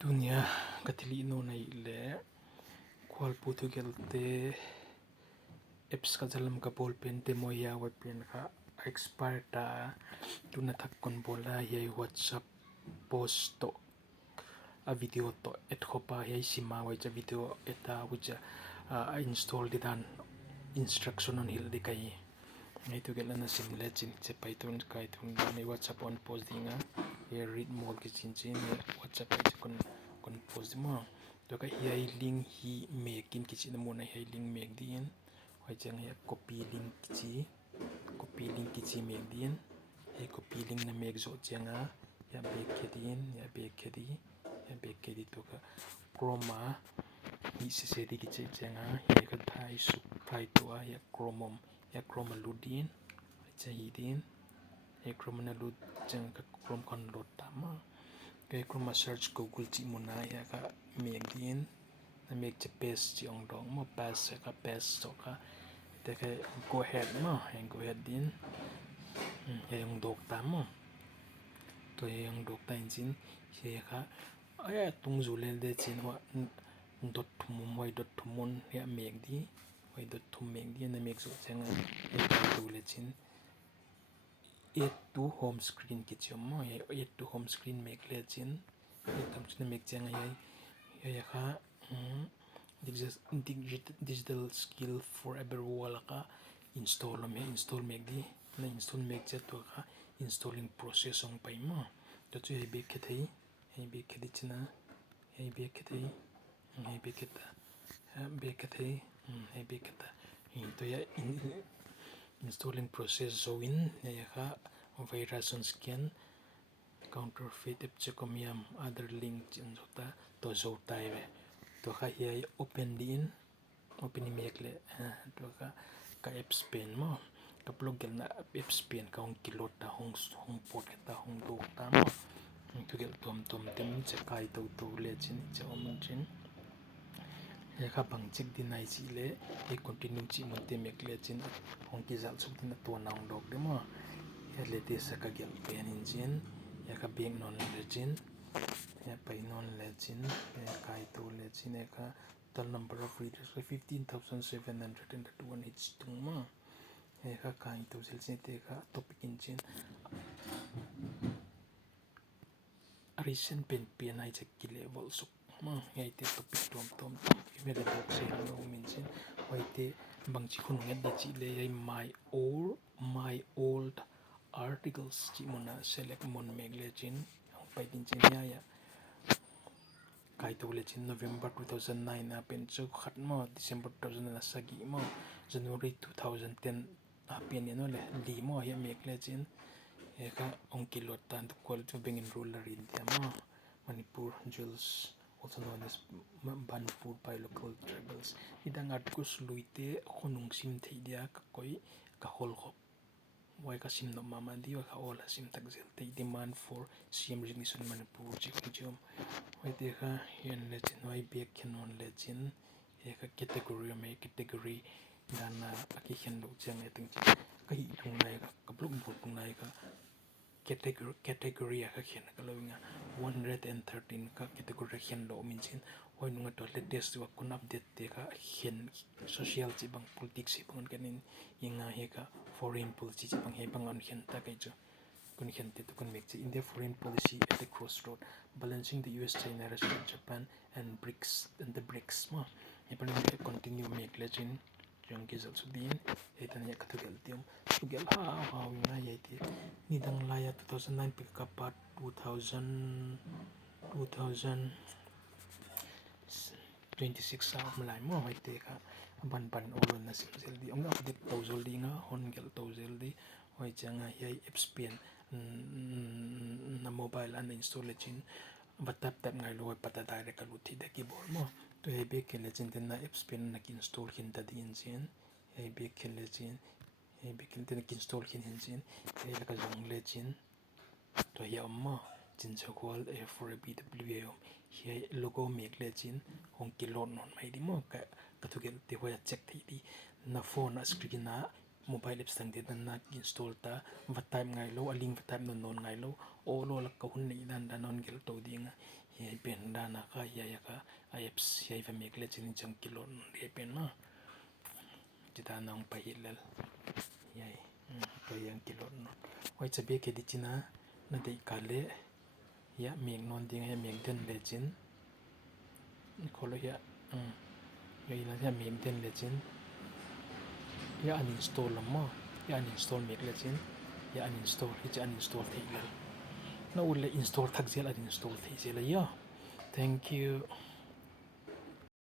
Dunia katili no nei le Khualpu Thugelh te apps ka jalam ka ball pen te moya wa pen ka expire ta tuna thak kon bola ye WhatsApp post to a video to et khopa ye sima wa cha video eta which install di dan instruction on hil di kai nei Thugelh na sim le chin che python kai thung ni WhatsApp on post dinga ye read more ki chin chin WhatsApp ai kon post mo to ka hi link hi making kichi na mo na hi link make din hoi chang ya copy link kichi make din he copy link na make zo changa ya back kedi to ka chroma hi se di kichi changa he ka thai su thai to ya chroma ludin cha hi din he chroma na lud chang ka chrome kon load ta ma cái chroma search google chỉ muốn nói là miệng điên là miệng chỉ paste chỉ ông đó mà paste cho cái go ahead mà anh go ahead điên cái ông đọc tám mà tôi ông đọc tay chín cái ấy tung du lên để chín hoa đốt thum ngoài đốt thum môn cái miệng đi ngoài đốt thum miệng đi là miệng số chẳng cái du lên chín add to home screen kichi mo add to home screen make le chin tam chin make chang ya kha digital skill for everyone ka install make di na install make che to ka installing process ong pai mo to chu he be khethei china he be khethei to ya installing process zoin ya kha virus on scan counterfeit app chekom hiam other link chin jota to zo tai ve to kha hi open make le to ka apps pen mo ka plug gel na apps pen ka hong kilot ta hong port ta hong do ta mo Thugelh tom tem che kai to le chin che om chin ya kha bang chik dinai chi le e continue chi mon te mek le chin hong ki zal suk din to naung dok de mo ya le te sa ka gel pen in chin ya ka bank non le chin ya pai non le chin ya kai to le chin ya ka total number of readers 15,721 hits tung mo ya ka kai to sel chin te ka topic in chin recent pen ai che ki level suk ma ngai te topic tom me le box se no min chin hoi te bang chi khun ngat da chi le my old articles chi mona select mon meg le chin pai din chin ya kai to le chin November 2009 na pen chu khat mo December 2000 na sagi mo January 2010 a pen no le li mo ya meg le chin ka ong kilot tan to call to bangin ruler in mo Manipur jewels also known as Banpur by local tribals idang articles luite khonung sim theidia ka koi ka hol khop wai ka sim no mama di wa ka ola sim tak zel te demand for CM recognition Manipur chi khujom wai te kha yen le chin wai back canon le chin e ka category dana aki hen lo chang eteng ka hi thung nai ka blok bul thung nai ka category ka khen ka loinga 113 ka category khen lo min chin hoi nunga to latest wa kun update te ka khen social chi bang politics chi bang kanin inga he ka foreign policy chi bang he bang on khen ta kai chu kun khen te to kun mek chi India foreign policy at the crossroad balancing the US China Russia Japan and the BRICS ma he pan continue make legend yang ki zal sudin etan ya Thugelh tiom Thugelh ha nga ye ti ni dang la ya 2009 pick up part 2026 sa malai mo mai te ka ban olon na sim zel di ong update to zol di nga hon gel to zel di hoi changa hi apps pen na mobile an install chin batap tap ngai lo pata direct ka luthi de ki bol mo to he be ke le chin na apps pen na install hin ta din chin he be ke le chin he be ke te na install hin chin he la ka jong le chin to hi amma Chinzakhual for a BWA hi logo make le chin hong ki lon non mai di mo ka Thugelh te hoya check thei di na phone a screen na mobile apps tang de na install ta va time ngai lo a link va time non ngai lo o lo la ka hun nei dan non gel to dinga he be pen dana ka ya ka apps ya va mek le chin chang kilon re pen na chita nang pa hilal yai pa yang kilon oi chabe ke di china na dei kale ya mek non ding ya mek den le chin kholo ya yai la ya mek den le chin ya uninstall lamma ya uninstall mek le chin ya uninstall hi cha uninstall thei le na ul le install thak zel uninstall thei zel ya thank you